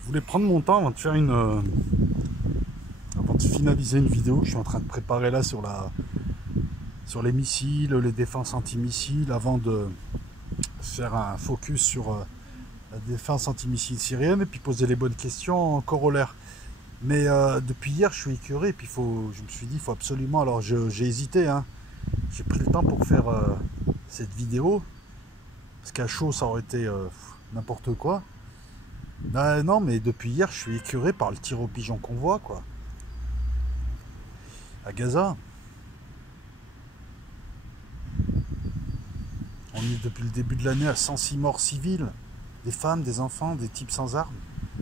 Je voulais prendre mon temps avant de faire avant de finaliser une vidéo que je suis en train de préparer là sur les missiles, les défenses anti-missiles, avant de faire un focus sur la défense anti-missile syrienne et puis poser les bonnes questions en corollaire. Mais depuis hier, je suis écœuré et puis je me suis dit, il faut absolument. Alors j'ai hésité, hein. J'ai pris le temps pour faire cette vidéo parce qu'à chaud, ça aurait été n'importe quoi. Non, mais depuis hier, je suis écœuré par le tir au pigeon qu'on voit, quoi. À Gaza. On est depuis le début de l'année à 106 morts civiles, des femmes, des enfants, des types sans armes,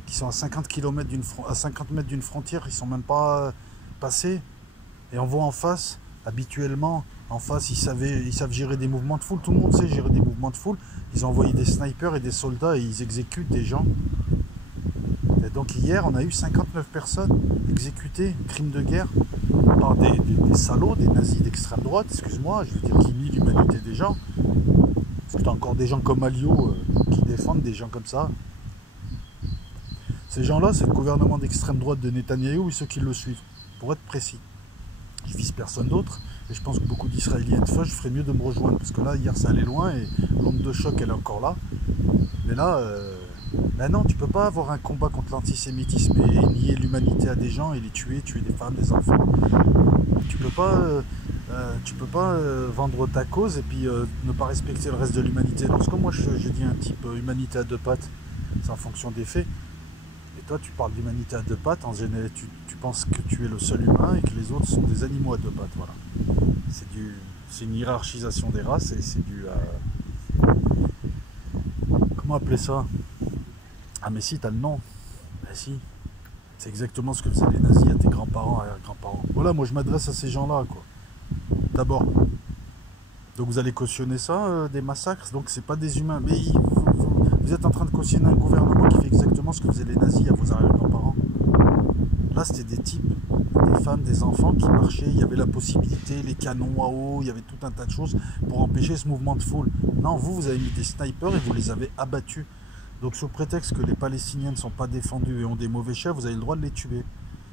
qui sont à 50 km à 50 mètres d'une frontière, ils sont même pas passés. Et on voit en face, habituellement, en face, ils savent gérer des mouvements de foule. Tout le monde sait gérer des mouvements de foule. Ils ont envoyé des snipers et des soldats et ils exécutent des gens. Et donc hier, on a eu 59 personnes exécutées, crimes de guerre, par des salauds, des nazis d'extrême droite, excuse-moi, je veux dire, qui nient l'humanité des gens. Parce que tu as encore des gens comme Alliot qui défendent des gens comme ça. Ces gens-là, c'est le gouvernement d'extrême droite de Netanyahou et ceux qui le suivent, pour être précis. Je vise personne d'autre, et je pense que beaucoup d'Israéliens de je ferais mieux de me rejoindre, parce que là, hier, ça allait loin, et l'onde de choc, elle est encore là. Mais là, ben non, tu peux pas avoir un combat contre l'antisémitisme et nier l'humanité à des gens et les tuer des femmes, des enfants. Tu peux pas vendre ta cause et puis ne pas respecter le reste de l'humanité. Lorsque moi je dis un type humanité à deux pattes, c'est en fonction des faits. Et toi tu parles d'humanité à deux pattes, en général tu penses que tu es le seul humain et que les autres sont des animaux à deux pattes. Voilà. C'est une hiérarchisation des races et c'est du... comment appeler ça? Ah mais si, t'as le nom. Ben si. C'est exactement ce que faisaient les nazis à tes grands-parents, arrière-grands-parents. Voilà, moi je m'adresse à ces gens-là, quoi. D'abord. Donc vous allez cautionner ça, des massacres, donc c'est pas des humains. Mais vous êtes en train de cautionner un gouvernement qui fait exactement ce que faisaient les nazis à vos arrière-grands-parents. Là, c'était des types, des femmes, des enfants qui marchaient. Il y avait la possibilité, les canons à eau, il y avait tout un tas de choses pour empêcher ce mouvement de foule. Non, vous avez mis des snipers et vous les avez abattus. Donc sous prétexte que les Palestiniens ne sont pas défendus et ont des mauvais chefs, vous avez le droit de les tuer.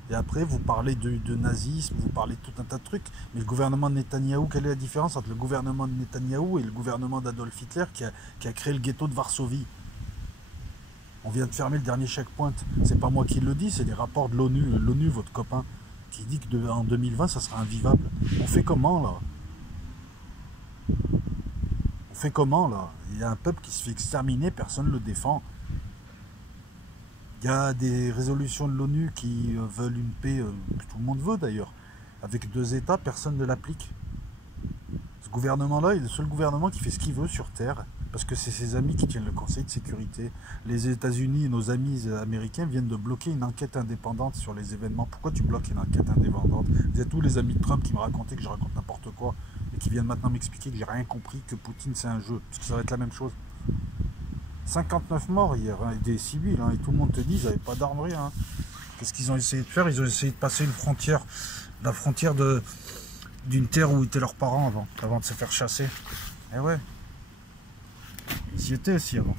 Et après, vous parlez de nazisme, vous parlez de tout un tas de trucs. Mais le gouvernement de Netanyahou, quelle est la différence entre le gouvernement de Netanyahou et le gouvernement d'Adolf Hitler qui a créé le ghetto de Varsovie? On vient de fermer le dernier checkpoint. C'est pas moi qui le dis, c'est des rapports de l'ONU. L'ONU, votre copain, qui dit qu'en 2020, ça sera invivable. On fait comment, là? On fait comment, là? Il y a un peuple qui se fait exterminer, personne ne le défend. Il y a des résolutions de l'ONU qui veulent une paix, que tout le monde veut d'ailleurs, avec deux États, personne ne l'applique. Ce gouvernement-là est le seul gouvernement qui fait ce qu'il veut sur Terre, parce que c'est ses amis qui tiennent le Conseil de sécurité. Les États-Unis et nos amis américains viennent de bloquer une enquête indépendante sur les événements. Pourquoi tu bloques une enquête indépendante? Vous êtes tous les amis de Trump qui me racontaient que je raconte n'importe quoi, et qui viennent maintenant m'expliquer que j'ai rien compris, que Poutine c'est un jeu, parce que ça va être la même chose. 59 morts hier, hein, des civils, hein, et tout le monde te dit qu'ils n'avaient pas d'armes, rien. Hein. Qu'est-ce qu'ils ont essayé de faire? Ils ont essayé de passer la frontière d'une terre où étaient leurs parents avant de se faire chasser. Eh ouais. Ils y étaient aussi avant.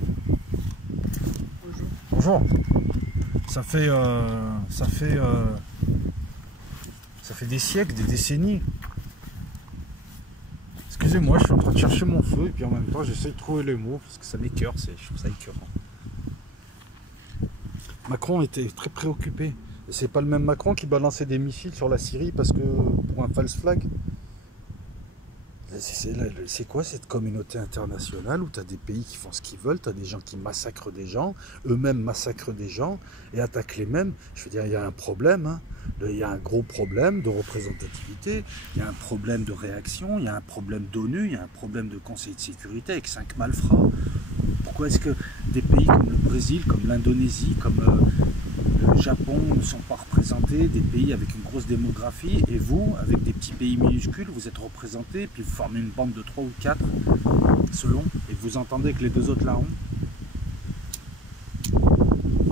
Bonjour. Bonjour. Ça fait des siècles, des décennies. Excusez-moi, je suis en train de chercher mon feu et puis en même temps j'essaie de trouver les mots parce que ça m'écœure, je trouve ça écœurant. Macron était très préoccupé. Et c'est pas le même Macron qui balançait des missiles sur la Syrie parce que pour un false flag. C'est quoi cette communauté internationale où tu as des pays qui font ce qu'ils veulent, tu as des gens qui massacrent des gens, eux-mêmes massacrent des gens et attaquent les mêmes? Je veux dire, il y a un problème, hein. Il y a un gros problème de représentativité, il y a un problème de réaction, il y a un problème d'ONU, il y a un problème de Conseil de sécurité avec 5 malfrats. Pourquoi est-ce que des pays comme le Brésil, comme l'Indonésie, comme le Japon ne sont pas représentés, des pays avec une grosse démographie, et vous, avec des petits pays minuscules, vous êtes représentés, puis vous formez une bande de 3 ou 4, selon, et vous entendez que les deux autres là ont.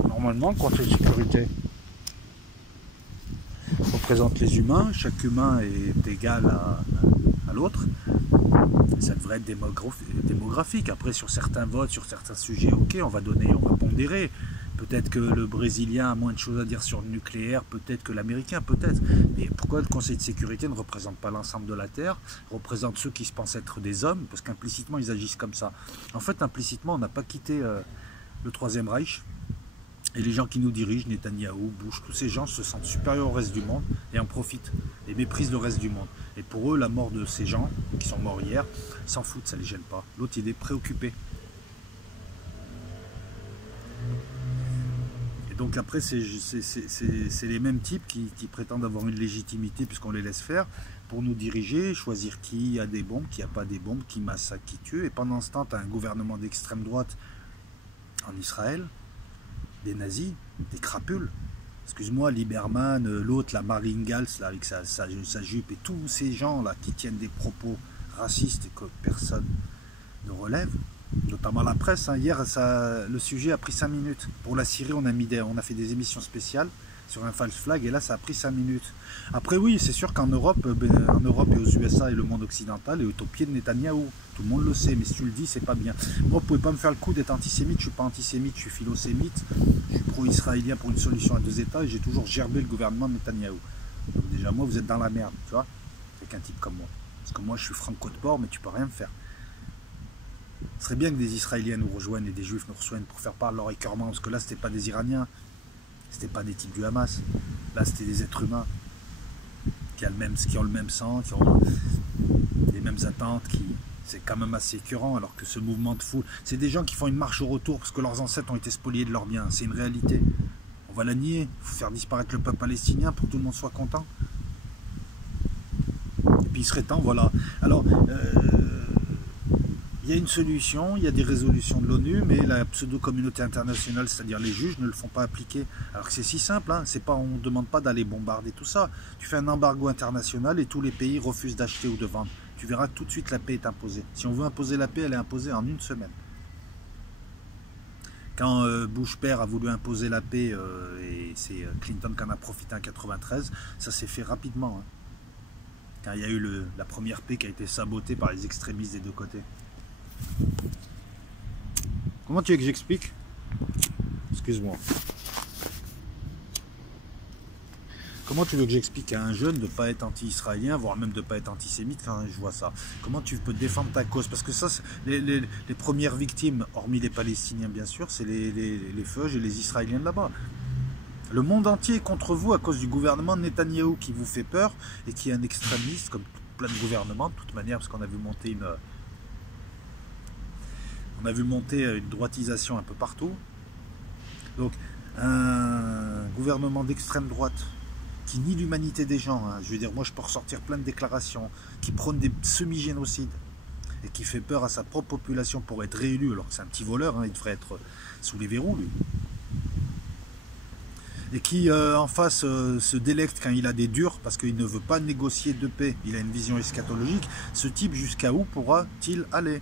Normalement, Conseil de sécurité représente les humains, chaque humain est égal à à l'autre. Ça devrait être démographique. Après, sur certains votes, sur certains sujets, ok, on va pondérer. Peut-être que le Brésilien a moins de choses à dire sur le nucléaire, peut-être que l'Américain, peut-être. Mais pourquoi le Conseil de sécurité ne représente pas l'ensemble de la Terre, représente ceux qui se pensent être des hommes, parce qu'implicitement, ils agissent comme ça. En fait, implicitement, on n'a pas quitté le Troisième Reich. Et les gens qui nous dirigent, Netanyahou, Bush, tous ces gens se sentent supérieurs au reste du monde et en profitent et méprisent le reste du monde. Et pour eux, la mort de ces gens, qui sont morts hier, s'en foutent, ça ne les gêne pas. L'autre, il est préoccupé. Et donc après, c'est les mêmes types qui prétendent avoir une légitimité puisqu'on les laisse faire pour nous diriger, choisir qui a des bombes, qui n'a pas des bombes, qui massacre, qui tue. Et pendant ce temps, tu as un gouvernement d'extrême droite en Israël, des nazis, des crapules. Excuse-moi, Lieberman, l'autre, la Marine Gals, là, avec sa jupe, et tous ces gens-là qui tiennent des propos racistes et que personne ne relève, notamment la presse. Hein. Hier, le sujet a pris 5 minutes. Pour la Syrie, on a fait des émissions spéciales sur un false flag, et là, ça a pris 5 minutes. Après, oui, c'est sûr qu'en Europe, et aux USA et le monde occidental est au pied de Netanyahou. Tout le monde le sait, mais si tu le dis, c'est pas bien. Moi, vous pouvez pas me faire le coup d'être antisémite. Je suis pas antisémite, je suis philosémite. Je suis pro-israélien pour une solution à 2 États et j'ai toujours gerbé le gouvernement de Netanyahou. Donc déjà, moi, vous êtes dans la merde, tu vois, avec un type comme moi. Parce que moi, je suis franco de port, mais tu peux rien me faire. Ce serait bien que des Israéliens nous rejoignent et des Juifs nous rejoignent pour faire part de leur écœurement, parce que là, c'était pas des Iraniens, c'était pas des types du Hamas. Là, c'était des êtres humains qui ont le même sang, qui ont les mêmes attentes, c'est quand même assez écœurant, alors que ce mouvement de foule, c'est des gens qui font une marche au retour parce que leurs ancêtres ont été spoliés de leurs biens. C'est une réalité. On va la nier. Il faut faire disparaître le peuple palestinien pour que tout le monde soit content. Et puis il serait temps, voilà. Alors, il y a une solution, il y a des résolutions de l'ONU, mais la pseudo-communauté internationale, c'est-à-dire les juges, ne le font pas appliquer. Alors que c'est si simple, hein, on ne demande pas d'aller bombarder tout ça. Tu fais un embargo international et tous les pays refusent d'acheter ou de vendre. Tu verras que tout de suite la paix est imposée. Si on veut imposer la paix, elle est imposée en 1 semaine. Quand Bush père a voulu imposer la paix, et c'est Clinton qui en a profité en 93, ça s'est fait rapidement. Hein. Quand il y a eu la première paix qui a été sabotée par les extrémistes des deux côtés. Comment tu veux que j'explique? Excuse-moi. Comment tu veux que j'explique à un jeune de ne pas être anti-israélien, voire même de ne pas être antisémite quand je vois ça? Comment tu peux défendre ta cause? Parce que ça, les premières victimes, hormis les Palestiniens bien sûr, c'est les Feuges et les Israéliens de là-bas. Le monde entier est contre vous à cause du gouvernement de Netanyahou qui vous fait peur et qui est un extrémiste, comme plein de gouvernements de toute manière, parce qu'on a vu monter une droitisation un peu partout. Donc, un gouvernement d'extrême droite qui nie l'humanité des gens, hein. Je veux dire, moi je peux ressortir plein de déclarations, qui prône des semi-génocides et qui fait peur à sa propre population pour être réélu, alors que c'est un petit voleur, hein, il devrait être sous les verrous lui. Et qui en face se délecte quand il a des durs parce qu'il ne veut pas négocier de paix, il a une vision eschatologique. Ce type, jusqu'à où pourra-t-il aller?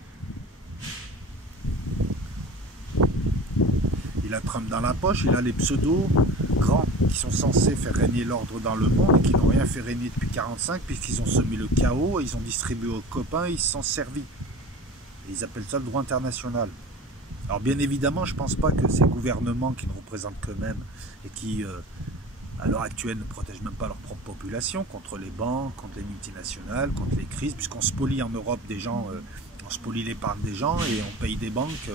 Il a Trump dans la poche, il a les pseudos grands qui sont censés faire régner l'ordre dans le monde et qui n'ont rien fait régner depuis 1945 puisqu'ils ont semé le chaos, ils ont distribué aux copains, ils se sont servis. Et ils appellent ça le droit international. Alors bien évidemment, je ne pense pas que ces gouvernements qui ne représentent qu'eux-mêmes et qui, à l'heure actuelle, ne protègent même pas leur propre population contre les banques, contre les multinationales, contre les crises, puisqu'on spolie en Europe des gens, on spolie l'épargne des gens et on paye des banques.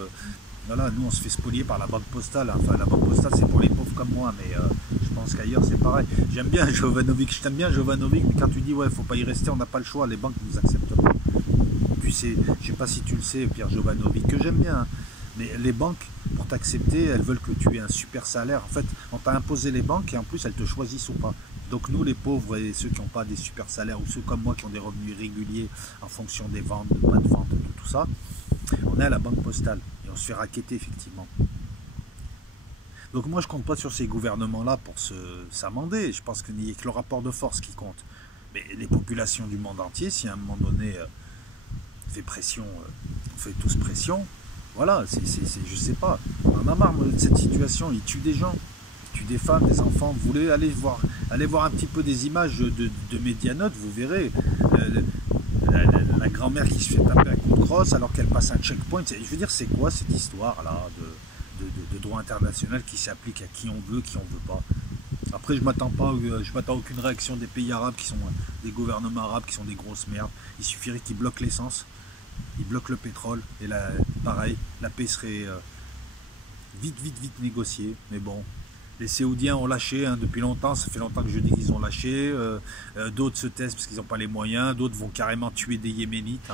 Voilà, nous on se fait spolier par la banque postale. Enfin, la banque postale c'est pour les pauvres comme moi, mais je pense qu'ailleurs c'est pareil. J'aime bien Jovanovic, je t'aime bien Jovanovic, mais quand tu dis ouais, faut pas y rester, on n'a pas le choix, les banques ne nous acceptent pas. Puis je sais pas si tu le sais, Pierre Jovanovic, que j'aime bien, hein, mais les banques, pour t'accepter, elles veulent que tu aies un super salaire. En fait, on t'a imposé les banques et en plus elles te choisissent ou pas. Donc nous les pauvres et ceux qui n'ont pas des super salaires ou ceux comme moi qui ont des revenus réguliers en fonction des ventes, de pas de vente, de tout ça, on est à la banque postale. On se fait racketter effectivement. Donc moi je compte pas sur ces gouvernements-là pour s'amender. Je pense qu'il n'y a que le rapport de force qui compte. Mais les populations du monde entier, si à un moment donné fait pression, on fait tous pression, voilà, je sais pas. On en a marre de cette situation, ils tuent des gens, ils tuent des femmes, des enfants. Vous voulez aller voir un petit peu des images de Medianote, vous verrez. La grand-mère qui se fait taper un coup de crosse alors qu'elle passe un checkpoint. Je veux dire, c'est quoi cette histoire-là de droit international qui s'applique à qui on veut, qui on veut pas. Après, je m'attends à aucune réaction des pays arabes qui sont des gouvernements arabes qui sont des grosses merdes. Il suffirait qu'ils bloquent l'essence, ils bloquent le pétrole, et là, pareil, la paix serait vite négociée. Mais bon, les Saoudiens ont lâché depuis longtemps, ça fait longtemps que je dis qu'ils ont lâché. D'autres se taisent parce qu'ils n'ont pas les moyens, d'autres vont carrément tuer des Yéménites.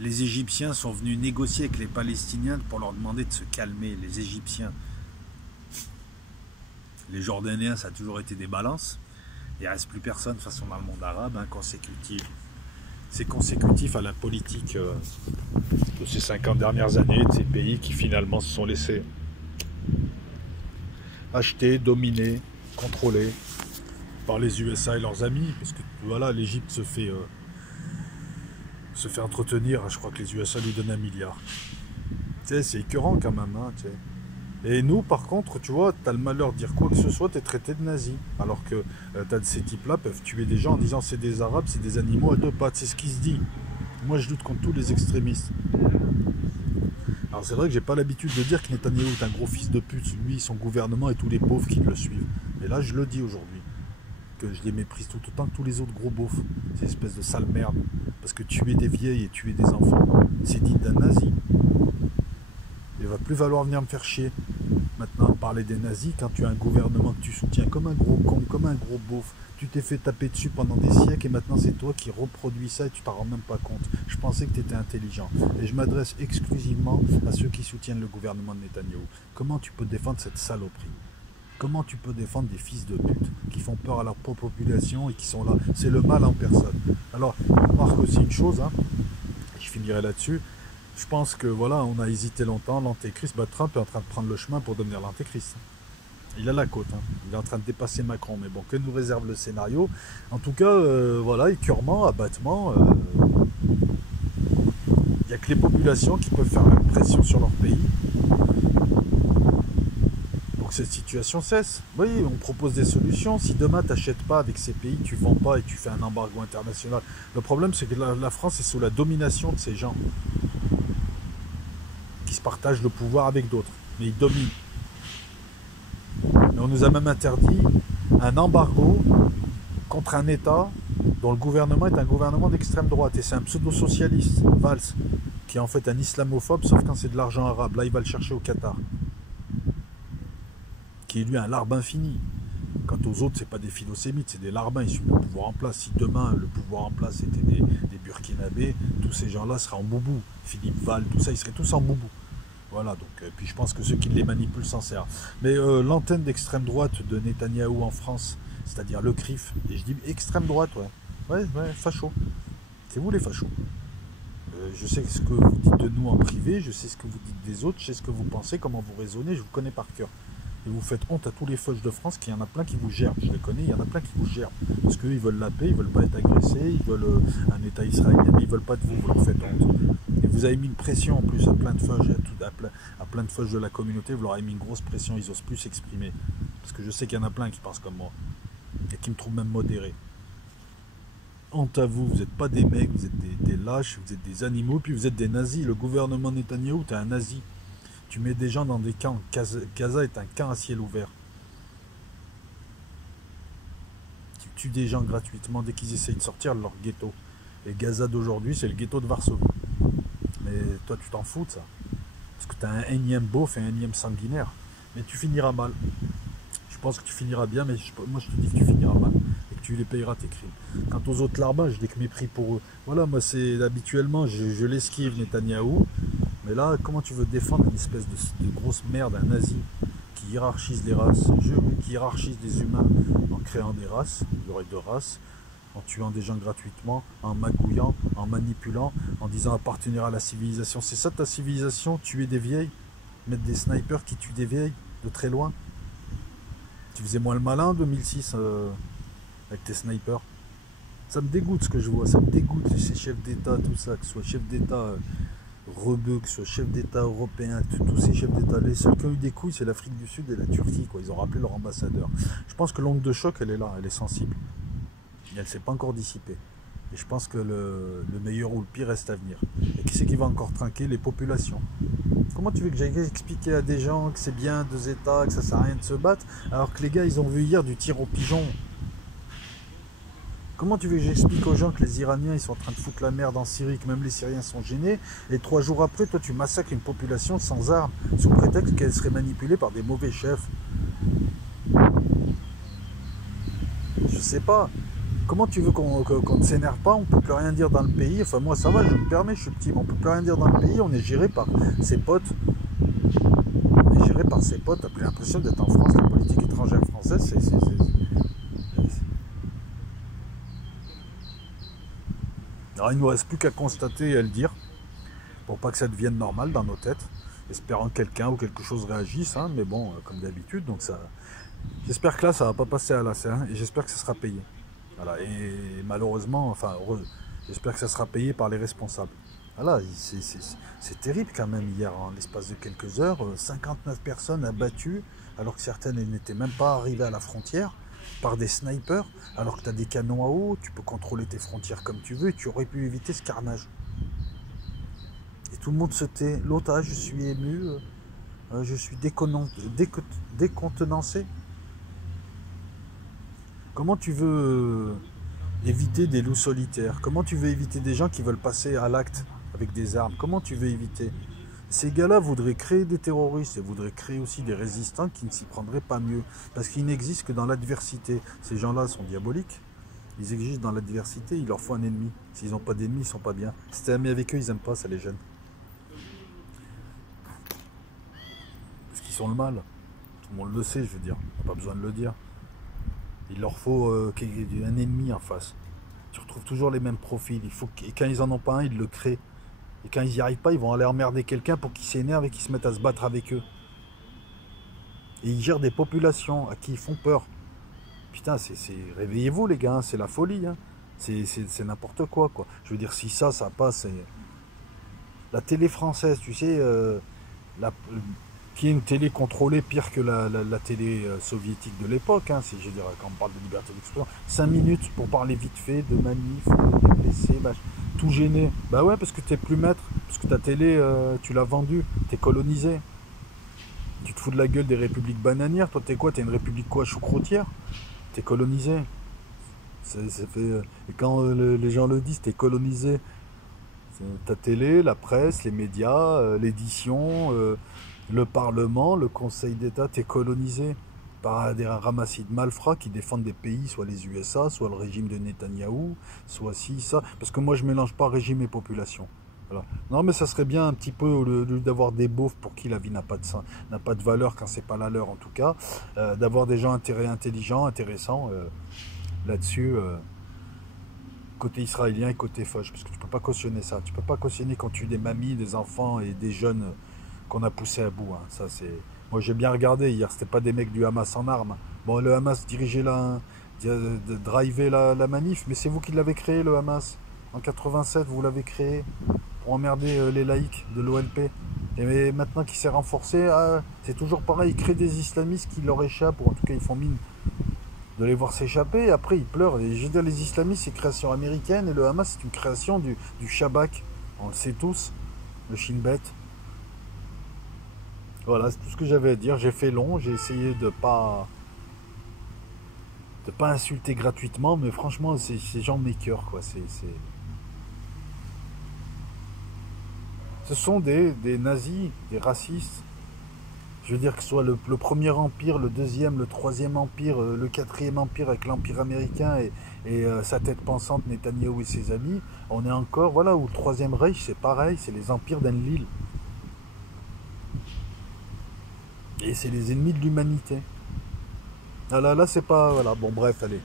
Les Égyptiens sont venus négocier avec les Palestiniens pour leur demander de se calmer. Les Égyptiens. Les Jordaniens, ça a toujours été des balances. Il ne reste plus personne de toute façon dans le monde arabe, consécutif. C'est consécutif à la politique de ces 50 dernières années, de ces pays qui finalement se sont laissés acheter, dominer, contrôler par les USA et leurs amis. Parce que voilà, l'Égypte se fait entretenir, je crois que les USA lui donnent 1 milliard. Tu sais, c'est écœurant quand même, tu sais. Et nous, par contre, tu vois, t'as le malheur de dire quoi que ce soit, t'es traité de nazi. Alors que ces types-là peuvent tuer des gens en disant c'est des Arabes, c'est des animaux à 2 pattes. C'est ce qui se dit. Moi, je lutte contre tous les extrémistes. Alors c'est vrai que j'ai pas l'habitude de dire que Netanyahou est un gros fils de pute, lui, son gouvernement et tous les pauvres qui le suivent. Mais là, je le dis aujourd'hui. Que je les méprise tout autant que tous les autres gros beaufs. Ces espèces de sales merdes. Parce que tuer des vieilles et tuer des enfants, c'est digne d'un nazi. Il va plus falloir venir me faire chier maintenant parler des nazis quand tu as un gouvernement que tu soutiens comme un gros con, comme un gros beauf. Tu t'es fait taper dessus pendant des siècles et maintenant c'est toi qui reproduis ça et tu t'en rends même pas compte. Je pensais que tu étais intelligent. Et je m'adresse exclusivement à ceux qui soutiennent le gouvernement de Netanyahou. Comment tu peux défendre cette saloperie? Comment tu peux défendre des fils de pute qui font peur à leur propre population et qui sont là? C'est le mal en personne. Alors, on marque aussi une chose, je finirai là-dessus. Je pense que voilà, on a hésité longtemps. L'antéchrist, Trump est en train de prendre le chemin pour devenir l'antéchrist. Il a la côte, il est en train de dépasser Macron. Mais bon, que nous réserve le scénario? En tout cas, voilà, écœurement, abattement. Il n'y a que les populations qui peuvent faire même pression sur leur pays pour que cette situation cesse. Oui, on propose des solutions. Si demain tu n'achètes pas avec ces pays, tu ne vends pas et tu fais un embargo international. Le problème, c'est que la France est sous la domination de ces gens qui se partagent le pouvoir avec d'autres. Mais ils dominent. Mais on nous a même interdit un embargo contre un État dont le gouvernement est un gouvernement d'extrême droite. Et c'est un pseudo-socialiste, Valls, qui est en fait un islamophobe, sauf quand c'est de l'argent arabe. Là, il va le chercher au Qatar. Qui est lui un larbin infini. Quant aux autres, c'est pas des philosémites, c'est des larbins, ils suivent le pouvoir en place. Si demain le pouvoir en place était des burkinabés, tous ces gens-là seraient en boubou. Philippe Val, tout ça, ils seraient tous en boubou. Voilà, donc, puis je pense que ceux qui les manipulent s'en servent. Mais l'antenne d'extrême droite de Netanyahou en France, c'est-à-dire le CRIF, et je dis extrême droite, ouais, facho. C'est vous les fachos. Je sais ce que vous dites de nous en privé, je sais ce que vous dites des autres, je sais ce que vous pensez, comment vous raisonnez, je vous connais par cœur. Et vous faites honte à tous les fauches de France, qu'il y en a plein qui vous gerbent. Je les connais, il y en a plein qui vous gerbent. Parce qu'eux, ils veulent la paix, ils veulent pas être agressés, ils veulent un État israélien, mais ils veulent pas de vous, vous leur faites honte. Et vous avez mis une pression en plus à plein de fauches, à plein de fauches de la communauté, vous leur avez mis une grosse pression, ils osent plus s'exprimer. Parce que je sais qu'il y en a plein qui pensent comme moi. Et qui me trouvent même modéré. Honte à vous, vous n'êtes pas des mecs, vous êtes des lâches, vous êtes des animaux, puis vous êtes des nazis. Le gouvernement Netanyahou, t'es un nazi. Tu mets des gens dans des camps. Gaza est un camp à ciel ouvert. Tu tues des gens gratuitement dès qu'ils essayent de sortir de leur ghetto. Et Gaza d'aujourd'hui, c'est le ghetto de Varsovie. Mais toi, tu t'en fous de ça. Parce que tu as un énième beauf et un énième sanguinaire. Mais tu finiras mal. Je pense que tu finiras bien, mais moi, je te dis que tu finiras mal. Et que tu les payeras tes crimes. Quant aux autres larbins, je n'ai que mépris pour eux. Voilà, moi, c'est habituellement, je l'esquive, Netanyahou. Mais là, comment tu veux défendre une espèce de grosse merde, un nazi qui hiérarchise les races, qui hiérarchise les humains en créant des races, il y aurait 2 races, en tuant des gens gratuitement, en magouillant, en manipulant, en disant appartenir à la civilisation. C'est ça ta civilisation, tuer des vieilles, mettre des snipers qui tuent des vieilles de très loin. Tu faisais moins le malin en 2006 avec tes snipers. Ça me dégoûte ce que je vois, ça me dégoûte ces chefs d'État, tout ça, que ce soit chef d'État rebeux, que ce soit chef d'État européen, tous ces chefs d'État, les seuls qui ont eu des couilles, c'est l'Afrique du Sud et la Turquie, quoi. Ils ont rappelé leur ambassadeur. Je pense que l'onde de choc, elle est là, elle est sensible. Et elle ne s'est pas encore dissipée. Et je pense que le meilleur ou le pire reste à venir. Et qui c'est qui va encore trinquer? Les populations. Comment tu veux que j'aille expliquer à des gens que c'est bien 2 États, que ça sert à rien de se battre, alors que les gars, ils ont vu hier du tir au pigeon? Comment tu veux que j'explique aux gens que les Iraniens, ils sont en train de foutre la merde en Syrie, que même les Syriens sont gênés, et 3 jours après, toi, tu massacres une population sans armes, sous prétexte qu'elle serait manipulée par des mauvais chefs? Je sais pas. Comment tu veux qu'on ne s'énerve pas? On peut plus rien dire dans le pays. Enfin, moi, ça va, je me permets, je suis petit, mais on peut plus rien dire dans le pays. On est géré par ses potes. On est géré par ses potes. T'as plus l'impression d'être en France. La politique étrangère française, Alors, il ne nous reste plus qu'à constater et à le dire, pour pas que ça devienne normal dans nos têtes, espérant que quelqu'un ou quelque chose réagisse, hein, mais bon, comme d'habitude, donc ça... J'espère que là, ça va pas passer à la scène, et j'espère que ça sera payé. Voilà, et malheureusement, enfin, j'espère que ça sera payé par les responsables. Voilà, c'est terrible quand même, hier, en l'espace de quelques heures, 59 personnes abattues, alors que certaines n'étaient même pas arrivées à la frontière, par des snipers, alors que tu as des canons à eau, tu peux contrôler tes frontières comme tu veux, et tu aurais pu éviter ce carnage. Et tout le monde se tait. L'autre, je suis ému, je suis décontenancé. Comment tu veux éviter des loups solitaires? Comment tu veux éviter des gens qui veulent passer à l'acte avec des armes? Comment tu veux éviter? Ces gars-là voudraient créer des terroristes et voudraient créer aussi des résistants qui ne s'y prendraient pas mieux. Parce qu'ils n'existent que dans l'adversité. Ces gens-là sont diaboliques. Ils existent dans l'adversité, il leur faut un ennemi. S'ils n'ont pas d'ennemis, ils ne sont pas bien. Si t'es ami avec eux, ils n'aiment pas, ça les gêne. Parce qu'ils sont le mal. Tout le monde le sait, je veux dire. On n'a pas besoin de le dire. Il leur faut un ennemi en face. Tu retrouves toujours les mêmes profils. Et quand ils n'en ont pas un, ils le créent. Et quand ils n'y arrivent pas, ils vont aller emmerder quelqu'un pour qu'il s'énerve et qu'il se mette à se battre avec eux. Et ils gèrent des populations à qui ils font peur. Putain, réveillez-vous les gars, c'est la folie. Hein. C'est n'importe quoi. Je veux dire, si ça passe... La télé française, tu sais, qui est une télé contrôlée pire que la télé soviétique de l'époque, hein, je veux dire, quand on parle de liberté d'expression, 5 minutes pour parler vite fait de manifs, de blessés, tout gêné. Bah ouais, parce que t'es plus maître, parce que ta télé, tu l'as vendue, t'es colonisé. Tu te fous de la gueule des républiques bananières, toi t'es quoi? T'es une république quoi? Choucroutière? T'es colonisé. Et quand les gens le disent, t'es colonisé. Ta télé, la presse, les médias, l'édition, le Parlement, le Conseil d'État, t'es colonisé par un ramassis de malfrats qui défendent des pays, soit les USA, soit le régime de Netanyahou, soit ci, ça. Parce que moi, je mélange pas régime et population. Voilà. Non, mais ça serait bien un petit peu, au lieu d'avoir des beaufs pour qui la vie n'a pas de valeur quand c'est pas la leur en tout cas, d'avoir des gens intelligents, intéressants là-dessus. Côté israélien et côté Foch, parce que tu peux pas cautionner ça. Tu peux pas cautionner quand tu tues des mamies, des enfants et des jeunes qu'on a poussés à bout. Hein. Ça, c'est... Moi, j'ai bien regardé hier, c'était pas des mecs du Hamas en armes. Bon, le Hamas dirigeait driver la manif, mais c'est vous qui l'avez créé, le Hamas. En 87, vous l'avez créé pour emmerder les laïcs de l'OLP. Et maintenant qu'il s'est renforcé, c'est toujours pareil, il crée des islamistes qui leur échappent, ou en tout cas ils font mine de les voir s'échapper, et après ils pleurent. Et je veux dire, les islamistes, c'est une création américaine, et le Hamas, c'est une création du Shabak. On le sait tous, le Shin Bet. Voilà, c'est tout ce que j'avais à dire. J'ai fait long, j'ai essayé de pas insulter gratuitement, mais franchement, ces gens m'écœurent, quoi. Ce sont des nazis, des racistes. Je veux dire que ce soit le premier empire, le deuxième, le troisième empire, le quatrième empire avec l'empire américain et sa tête pensante, Netanyahou et ses amis, on est encore, voilà, où le troisième Reich, c'est pareil, c'est les empires d'Enlil. Et c'est les ennemis de l'humanité. Ah là, c'est pas, voilà, bon bref, allez.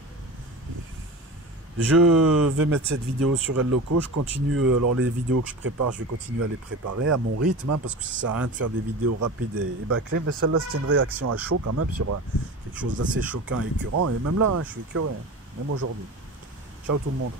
Je vais mettre cette vidéo sur El Loco, je continue, alors les vidéos que je prépare, je vais continuer à les préparer à mon rythme, hein, parce que ça sert à rien de faire des vidéos rapides et bâclées, mais celle-là c'était une réaction à chaud quand même, sur quelque chose d'assez choquant et écœurant, et même là, hein, je suis écœuré, hein, même aujourd'hui. Ciao tout le monde.